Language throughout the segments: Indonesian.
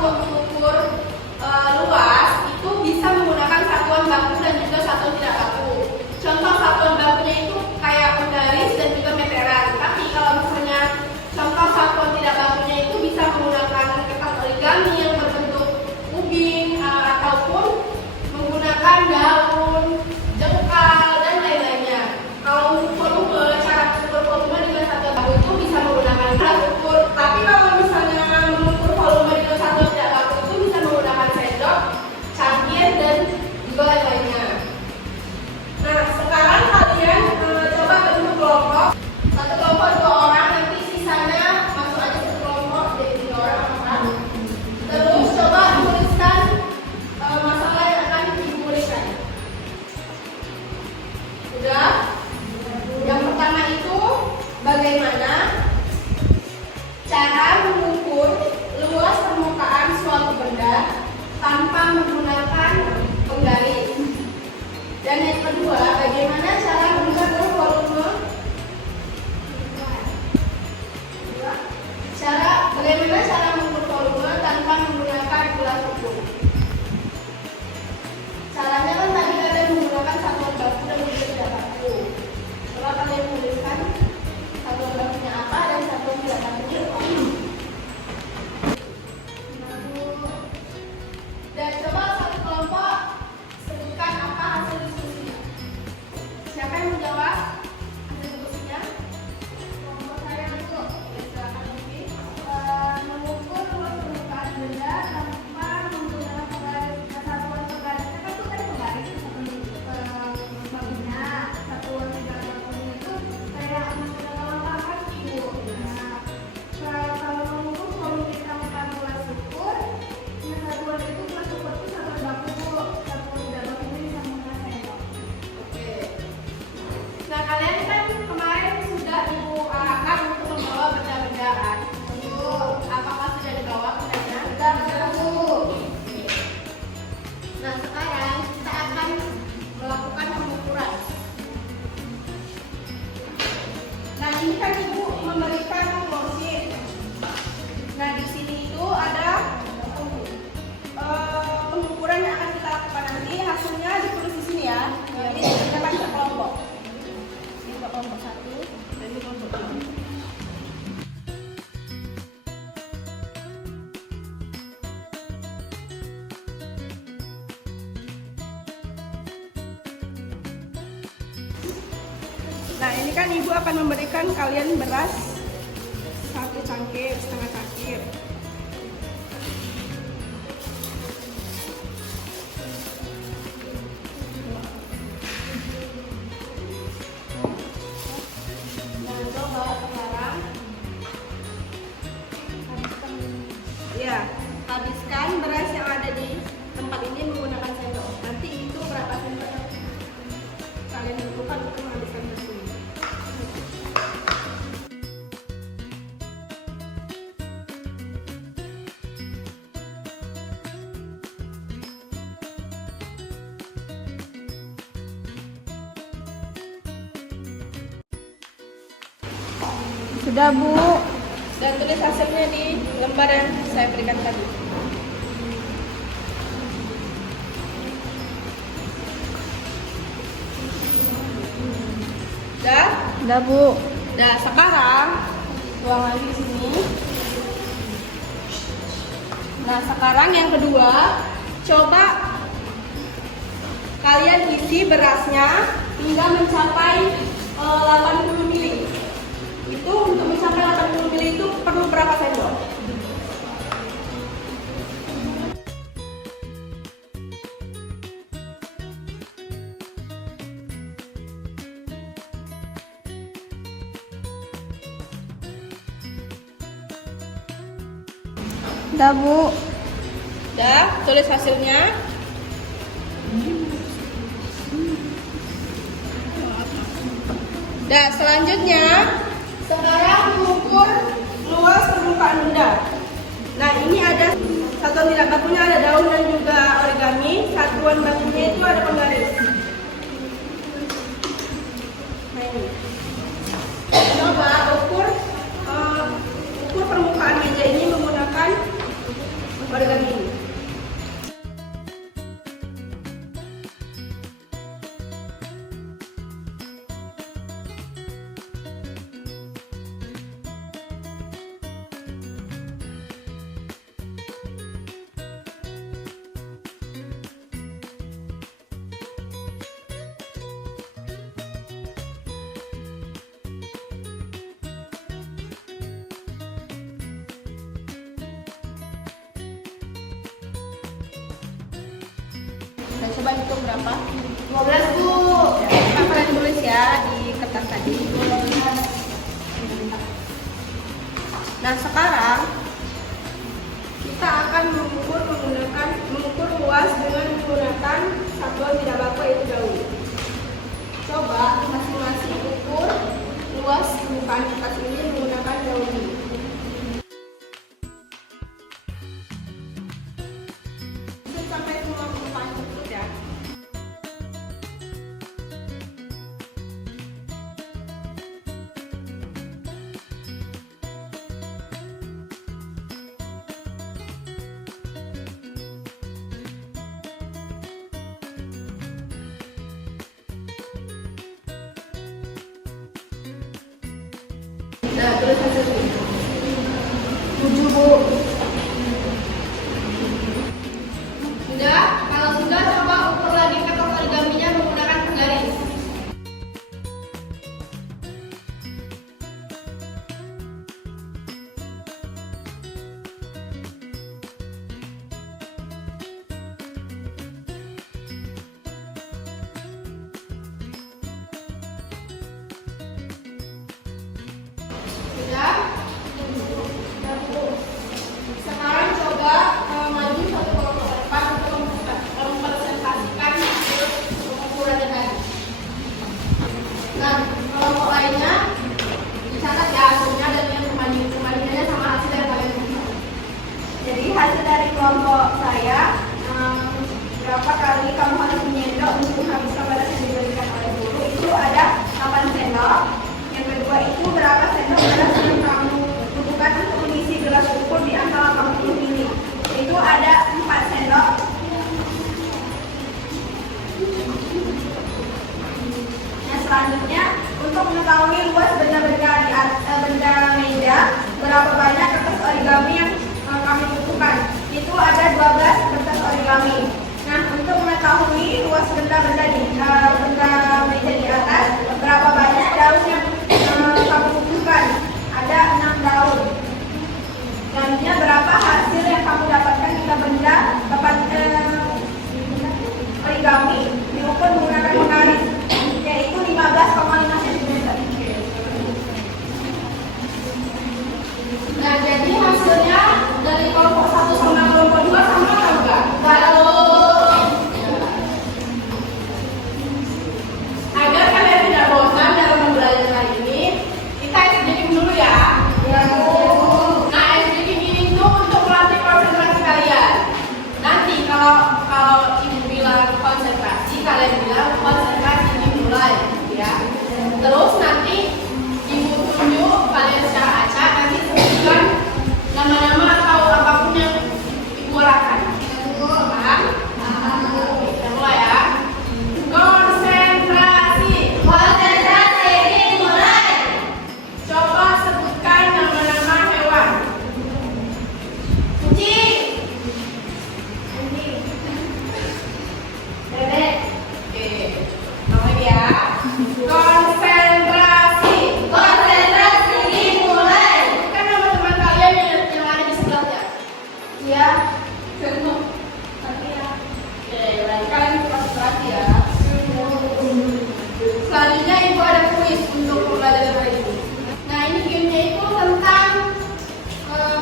untuk mengukur luas itu bisa menggunakan satuan baku dan juga satuan tidak baku. Contoh satuan bakunya itu kayak penggaris dan juga meteran. Tapi kalau misalnya contoh satuan tidak bakunya itu bisa menggunakan kertas origami yang berbentuk ubin ataupun menggunakan daun, jengkal dan lain-lainnya. Kalau volume, cara mengukur volume dengan satuan baku itu bisa menggunakan alat ukur. Tapi kalau misalnya mengukur volume dengan satuan tidak baku itu bisa menggunakan sendok, cangkir dan juga lain-lainnya. Nah, sekarang kalian coba bentuk kelompok. Satu kelompok 2 orang, nanti sisanya masuk aja satu kelompok jadi 3 orang kan. Terus coba tuliskan masalah yang akan diberikan. Udah? Yang pertama itu bagaimana cara mengukur luas permukaan suatu benda tanpa menggunakan penggaris. Dan yang kedua, bagaimana cara mengukur volume? Bagaimana cara mengukur volume tanpa menggunakan gelas ukur? Caranya kan tadi kalian menggunakan satuan baku dan juga tidak baku. Coba kalian menuliskan satuan bakunya apa dan satuan tidak bakunya apa. Dan coba satu kelompok sebutkan apa hasil diskusinya. Siapa yang menjawab hasil diskusinya? Kelompok saya dulu. Silakan Vivi. Mengukur luas permukaan benda tanpa menggunakan satuan penggaris. Kan itu tadi penggaris bakunya, satuan tidak bakunya itu kayak langkah itu. Nah, kalau mengukur volume kita menggunakan gelas ukur, satuan itu gelas ukur itu satuan baku, satuan tidak bakunya bisa menggunakan sendok. Oke. Nah, kalian kan kemarin sudah Ibu arahkan untuk membawa benda-benda kan? Apakah sudah dibawa bendanya? Sudah, Bu. Nah, sekarang kita akan melakukan pengukuran. Nah, ini kan Ibu memberikan worksheet. Nah, di sini itu ada pengukuran yang akan kita lakukan nanti. Hasilnya ditulis di sini ya. Jadi kita kasih kelompok. Ini untuk kelompok 1 dan ini kelompok 2. Nah, ini kan Ibu akan memberikan kalian beras 1 cangkir, setengah cangkir. Nah, coba sekarang habiskan beras yang ada di tempat ini menggunakan sendok. Nanti itu berapa sendok yang kalian butuhkan untuk menghabiskan beras ini. Sudah, Bu. Dan tulis hasilnya di lembar yang saya berikan tadi. Sudah, Bu. Nah, sekarang tuang lagi di sini. Nah, sekarang yang kedua, coba kalian isi berasnya hingga mencapai 80 ml. Itu untuk mencapai 80 ml itu perlu berapa sendok? Sudah, Bu. Udah, tulis hasilnya. Nah, selanjutnya sekarang mengukur luas permukaan benda. Nah, ini ada satuan tidak bakunya, ada daun dan juga origami. Satuan bakunya itu ada penggaris. Nah, ini. Coba ukur permukaan meja ini menggunakan origami ini. Dan coba hitung berapa? 12 Bu. Kita kalian tulis ya di kertas tadi. Nah sekarang Kita akan mengukur luas dengan menggunakan satuan tidak baku yaitu daun. Coba masing-masing ukur luas permukaan kertas ini menggunakan daun ini. sampai semua permukaan cukup ya. Nah, terus hasilnya 7 Bu. Sudah? Kalau sudah, coba ukur lagi kertas origaminya menggunakan penggaris. Sudah? Sekarang coba maju satu kelompok ke depan untuk mempresentasikan hasil pengukurannya tadi. Nah, kelompok lainnya dicatat ya hasilnya dan yang perbandingannya sama hasil yang kalian buat. Jadi hasil dari kelompok saya, berapa kali kamu harus menyendok untuk menghabiskan batas yang diberikan oleh guru, itu ada 8 sendok. Yang kedua itu berapa sendok beras yang kamu butuhkan untuk mengisi gelas ukur di angka 80 ml. Itu ada 4 sendok. Yang selanjutnya untuk mengetahui luas benda-benda di benda meja, berapa banyak kertas origami yang kami butuhkan. Itu ada 12 kertas origami. Nah, untuk mengetahui luas benda-benda di benda meja di atas, berapa banyak daun yang kamu butuhkan. Ada 6 daun. Selanjutnya berapa hasil yang kamu dapatkan jika benda dapat origami diukur menggunakan penggaris, yaitu 15,5 cm. Nah, jadi hasilnya dari kelompok 1 sama kelompok 2 sama atau enggak? Agar kalian tidak bosan dalam membelajar hari ini, kita SDK dulu ya. Nah, SDK ini tuh untuk melatih konsentrasi kalian. Nanti kalau ibu bilang konsentrasi, kalian bilang konsentrasi dimulai, ya. Terus nanti ibu tunjuk kalian secara acak, nanti sebutkan nama-nama atau apapun yang ibu arahkan. Paham? Kita mulai ya. Konsentrasi. Konsentrasi dimulai. Coba sebutkan nama-nama hewan. Kucing, bebek, Oke. Ulang lagi ya. Konsentrasi. konsentrasi dimulai. Kan nama teman kalian yang ada di sebelahnya. Ya, Oke, berarti kalian konsentrasi ya. Selanjutnya ibu ada kuis untuk pembelajaran hari ini. Nah, ini gamenya itu tentang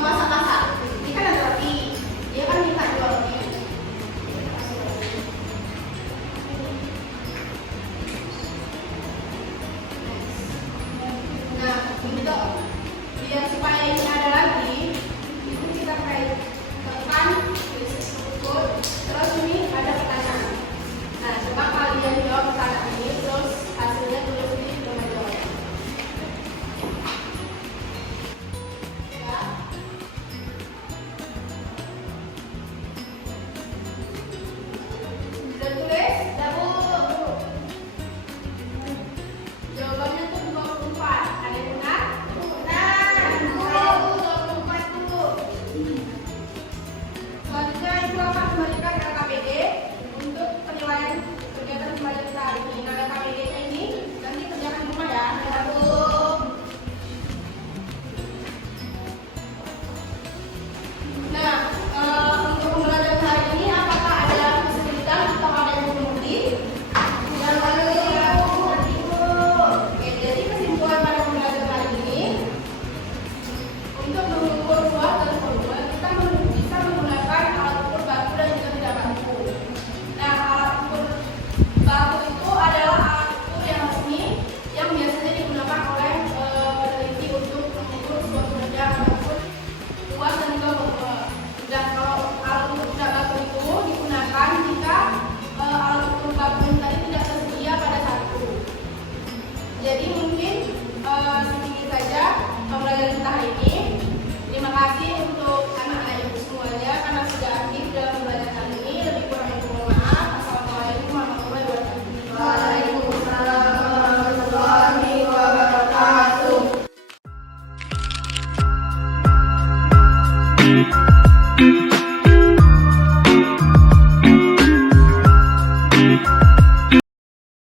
masak-masak. Ini kan ada roti. Dia kan minta 2 roti. Nah, untuk biar supaya ini ada lagi, itu kita kayak tekan, ukur, terus ini ada pertanyaan. Nah, coba kalian jawab pertanyaan ini, terus hasilnya tulis di lembar jawaban. Ya. Jadi mungkin sedikit saja pembelajaran kita hari ini.